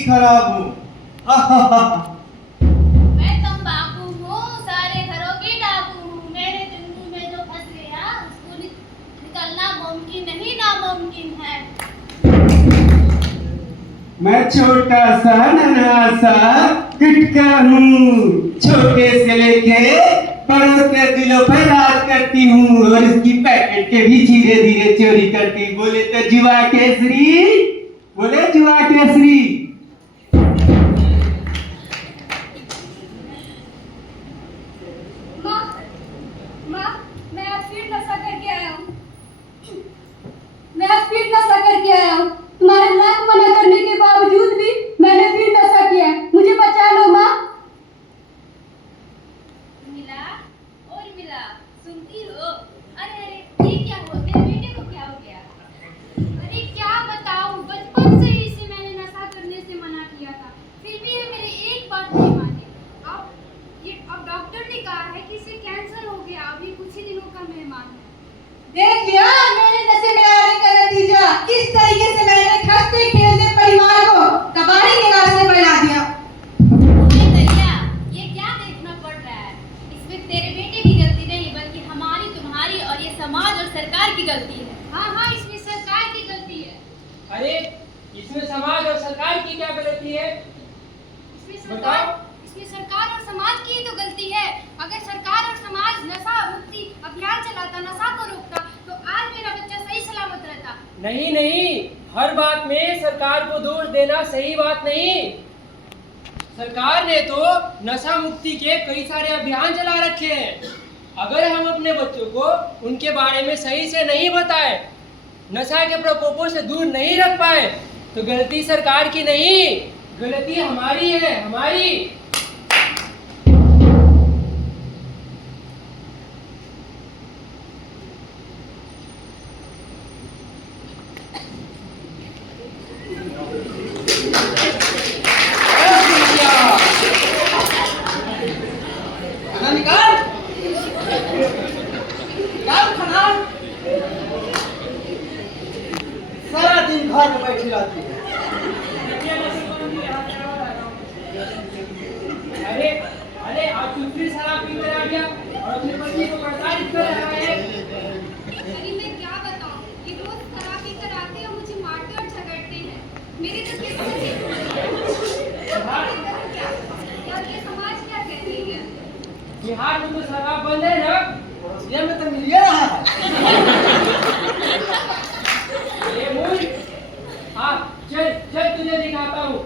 ही खराब हूँ। मैं तंबाकू हूँ, सारे घरों की डाकू हूँ। मेरे जिंदगी में जो फंस गया उसको निकलना मुमकिन नहीं, नामुमकिन है। मैं छोटा सा नन्हा सा गुटका हूँ, छोटे से लेके बड़ों के दिलों पर राज करती हूँ और इसकी पैकेट के भी धीरे धीरे चोरी करती। बोले तो जुआ केसरी, बोले जुआ केसरी। माँ, मैं आज फिर नशा करके आया हूँ। तुम्हारे लाख मना करने के बावजूद भी मैंने फिर नशा किया है। मुझे बचा लो माँ। मिला और मिला, सुनती हो? अरे अरे, ये क्या हुआ? मेरे बेटे को क्या हो गया? अरे क्या बताऊं, बचपन से ही इसे मैंने नशा करने से मना किया था, फिर भी ये मेरी एक बात नहीं माने। अब डॉक्टर ने कहा है कि इसे कैंसर हो गया, अभी कुछ ही दिनों का मेहमान है। देख लिया मेरे नशे में आने का नतीजा, किस तरीके से मैंने हंसते खेलते परिवार को कबाड़ी के रास्ते पर ला दिया। अरे दैया, ये क्या देखना पड़ रहा है? इसमें तेरे बेटे की गलती नहीं, बल्कि हमारी, तुम्हारी और ये समाज और सरकार की गलती है। हाँ, इसमें सरकार की गलती है। अरे इसमें समाज और सरकार की क्या गलती है? इसमें सरकार और समाज की ही तो गलती है। अगर सरकार और समाज नशा मुक्ति अभियान चलाता, नशा को रोकता, तो आज मेरा बच्चा सही सलामत रहता। नहीं, हर बात में सरकार को दोष देना सही बात नहीं। सरकार ने तो नशा मुक्ति के कई सारे अभियान चला रखे हैं। अगर हम अपने बच्चों को उनके बारे में सही से नहीं बताए, नशा के प्रकोपों से दूर नहीं रख पाए, तो गलती सरकार की नहीं, गलती हमारी है, हमारी। सारा दिन घर में बैठी रहती है। अरे आज दूसरी शराब पीकर आ गया और अपने पति को प्रताड़ित कर रहा है। अरे मैं क्या बताऊं, ये रोज शराब पीकर आते हैं, मुझे मारते और झगड़ते हैं। मेरे तो ये समाज क्या कह रही है? बिहार में तो शराब बंद है ना? ये में तो मिल रहा है। ये मूल, हाँ चल तुझे दिखाता हूँ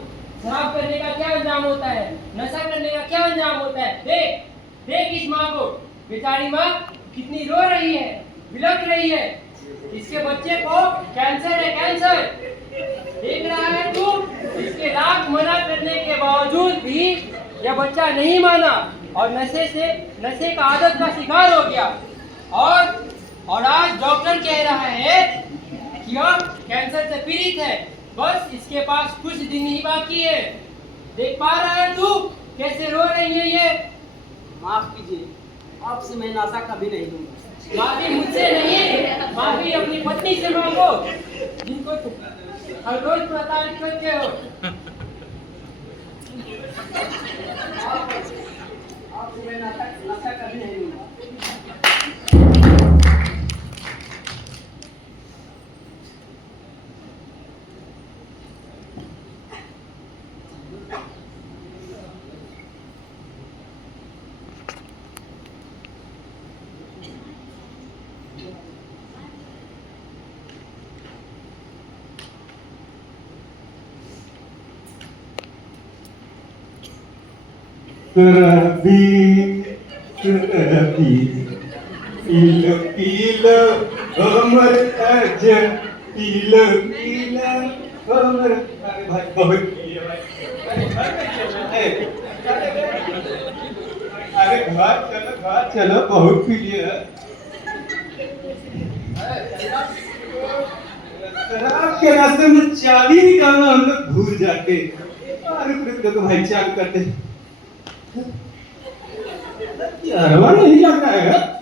शराब करने का क्या अंजाम होता है, नशा करने का क्या अंजाम होता है। देख इस माँ को, बेचारी माँ कितनी रो रही है, बिलख रही है। इसके बच्चे को कैंसर है, कैंसर। देख रहा है तू, इसके लाख मना करने के बावजूद भी यह बच्चा नहीं माना और नशे का आदत का शिकार हो गया। और आज डॉक्टर कह रहा है कि वह कैंसर से पीड़ित है, बस इसके पास कुछ दिन ही बाकी है। देख पा रहा है तू कैसे रो रही है ये? माफ कीजिए, आपसे मैं नशा कभी नहीं लूंगा। माफी मुझसे नहीं, माफी अपनी पत्नी से मांगो, जिनको हर रोज प्रताड़ित करते हो। आपसे मैं नशा कभी नहीं लूंगा। पीलो हमर अर्जन, पीलो हमर। अरे भाई बहुत पिए भाई। अरे घर चलो बहुत पिए। शराब के रास्ते में चाबी निकालना हम लोग भूल जाते। रुक भाई, चालू करते। यार नहीं लग रहा है।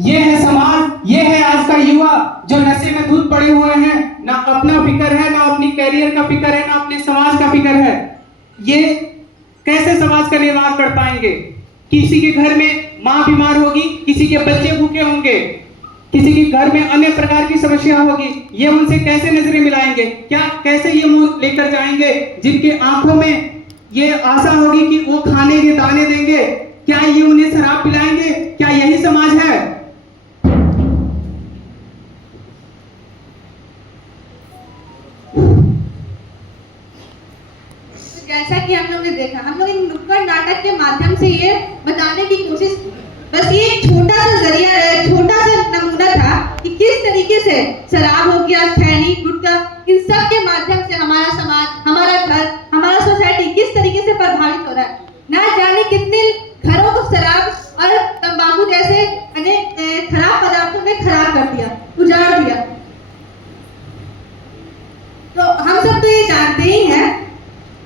ये है समाज, ये है आज का युवा जो नशे में धुत पड़े हुए हैं। ना अपना फिक्र है, ना अपनी कैरियर का फिक्र है, ना अपने समाज का फिक्र है। ये कैसे समाज का निर्माण कर पाएंगे? किसी के घर में माँ बीमार होगी, किसी के बच्चे भूखे होंगे, किसी के घर में अन्य प्रकार की समस्या होगी, ये उनसे कैसे नजरें मिलाएंगे? क्या कैसे ये मुंह लेकर जाएंगे जिनके आंखों में ये आशा होगी कि वो खाने के दाने देंगे? क्या ये उन्हें शराब पिलाएंगे? क्या यही समाज है? जैसा कि हम लोग ने देखा, हम लोग इन नुक्कड़ नाटक के माध्यम से ये बताने की कोशिश, बस ये एक छोटा सा जरिया है, छोटा सा नमूना था कि किस तरीके से शराब हो गया, खैनी, गुटखा, इन सब के माध्यम से हमारा समाज, हमारा घर, हमारा सोसाइटी किस तरीके से प्रभावित हो रहा है। ना जाने कितने घरों को शराब और तंबाकू जैसे अनेक खराब पदार्थों ने खराब कर दिया, उजाड़ दिया। तो हम सब तो ये जानते ही हैं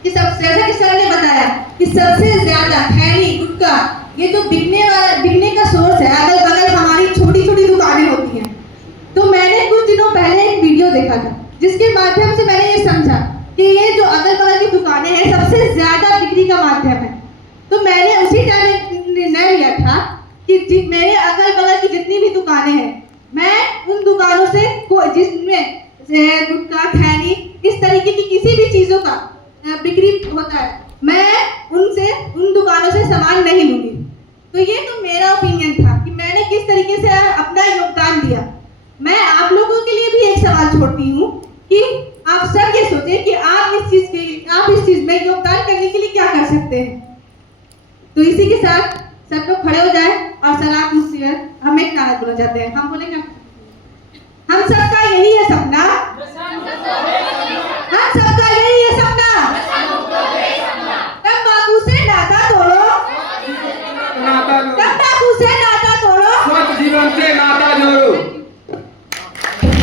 कि सब, जैसा कि सर ने बताया कि सबसे ज्यादा खैनी, गुटखा ये तो बिकने का सोर्स है। अगल बगल हमारी छोटी छोटी दुकानें होती हैं। तो मैंने कुछ दिनों पहले एक वीडियो देखा था जिसके माध्यम से मैंने ये समझा कि ये जो अगल बगल की दुकानें हैं सबसे ज्यादा बिक्री का माध्यम है। तो मैंने उसी टाइम निर्णय लिया था कि मेरे अगल बगल की जितनी भी दुकानें हैं, मैं उन दुकानों से जिसमें गुटखा, खैनी, इस तरीके की किसी भी चीजों का बिक्री होता है, मैं उन दुकानों से सामान नहीं लूंगी। तो ये तो मेरा ओपिनियन था कि मैंने किस तरीके से अपना योगदान दिया। मैं आप लोगों के लिए भी एक सवाल छोड़ती हूँ कि आप सब ये सोचें कि आप इस चीज में योगदान करने के लिए क्या कर सकते हैं। तो इसी के साथ सब लोग खड़े हो जाए और शराब मुक्ति है, हम एक नारा बोलना चाहते हैं। हम बोलेंगे, हम सबका यही है सपना, हम सबका यही है सपना, तंबाकू से नाता तोड़ो, तंबाकू से नाता